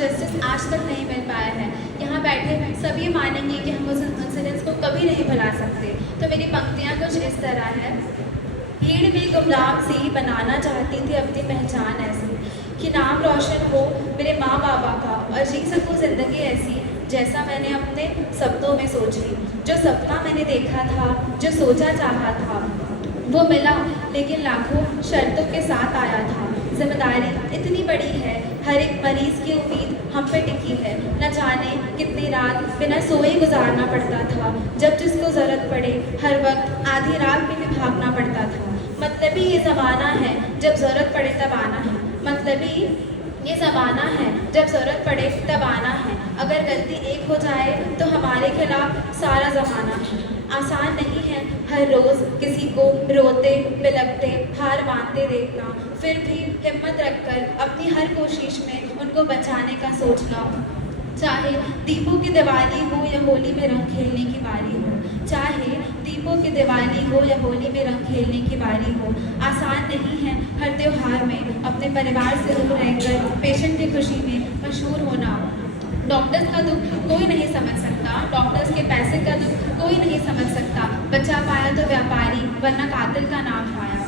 Justice आज तक नहीं मिल पाया है। यहाँ बैठे सब ये मानेंगे कि हम उस इंसिडेंट्स को कभी नहीं भुला सकते। तो मेरी पंक्तियाँ कुछ इस तरह है। भीड़ में गुमनाम सी बनाना चाहती थी अपनी पहचान ऐसी कि नाम रोशन हो मेरे माँ बाबा का, और जी सकूँ ज़िंदगी ऐसी जैसा मैंने अपने सपनों में सोची। जो सपना मैंने देखा था, जो सोचा चाहा था, वो मिला, लेकिन लाखों शर्तों के साथ आया था। जिम्मेदारी इतनी बड़ी है, हर एक मरीज की उम्मीद हम पे टिकी है। न जाने कितनी रात बिना सोए गुजारना पड़ता था, जब जिसको ज़रूरत पड़े हर वक्त आधी रात में भी भागना पड़ता था। मतलबी ये ज़माना है, जब ज़रूरत पड़े तब आना है। मतलबी ये ज़माना है, जब ज़रूरत पड़े तब आना है। अगर गलती एक हो जाए तो हमारे खिलाफ सारा ज़माना है। आसान नहीं है हर रोज़ किसी को रोते बिलखते हार मानते देखना, फिर भी हिम्मत रखकर अपनी हर कोशिश में उनको बचाने का सोचना। चाहे दीपों की दिवाली हो या होली में रंग खेलने की बारी हो, चाहे दीपों की दिवाली हो या होली में रंग खेलने की बारी हो। आसान नहीं है हर त्योहार में अपने परिवार से दूर रहकर पेशेंट की खुशी में मशहूर होना। डॉक्टर्स का दुख कोई नहीं समझ सकता, डॉक्टर्स के पैसे का दुख कोई नहीं समझ सकता। बचा पाया तो व्यापारी, वरना कातिल का नाम पाया।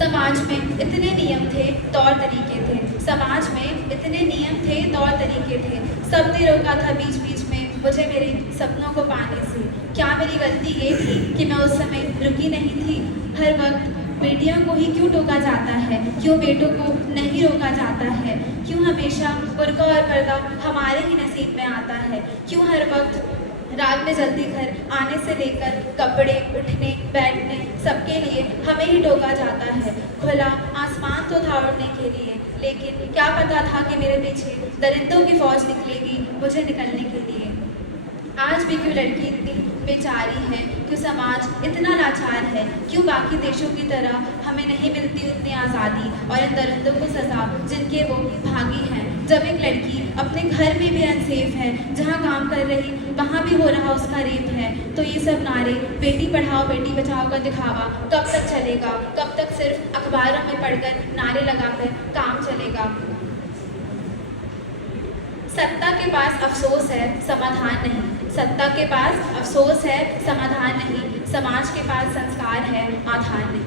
समाज में इतने नियम थे, तौर तरीके थे, समाज में इतने नियम थे, तौर तरीके थे। सबने रोका था बीच बीच में मुझे मेरे सपनों को पाने से। क्या मेरी गलती ये थी कि मैं उस समय रुकी नहीं थी? हर वक्त बेटियों को ही क्यों टोका जाता है, क्यों बेटों को नहीं रोका जाता है? क्यों हमेशा बुर्का और पर्दा हमारे ही नसीब में आता है? क्यों हर वक्त रात में जल्दी घर आने से लेकर कपड़े उठने बैठने सबके लिए हमें ही टोका जाता है? खुला आसमान तो था उड़ने के लिए, लेकिन क्या पता था कि मेरे पीछे दरिंदों की फौज निकलेगी मुझे निकलने के लिए। आज भी क्यों लड़की इतनी बेचारी है, क्यों समाज इतना लाचार है, क्यों बाकी देशों की तरह हमें नहीं मिलती उतनी आज़ादी और इन दरिंदों को सज़ा जिनके वो भागी हैं। जब एक लड़की अपने घर में भी अनसेफ है, जहाँ काम कर रही वहाँ भी हो रहा उसका रेप है, तो ये सब नारे बेटी पढ़ाओ बेटी बचाओ का दिखावा कब तक चलेगा? कब तक सिर्फ अखबारों में पढ़कर नारे लगाकर काम चलेगा? सत्ता के पास अफसोस है, समाधान नहीं। सत्ता के पास अफसोस है, समाधान नहीं। समाज के पास संस्कार है, आधार नहीं।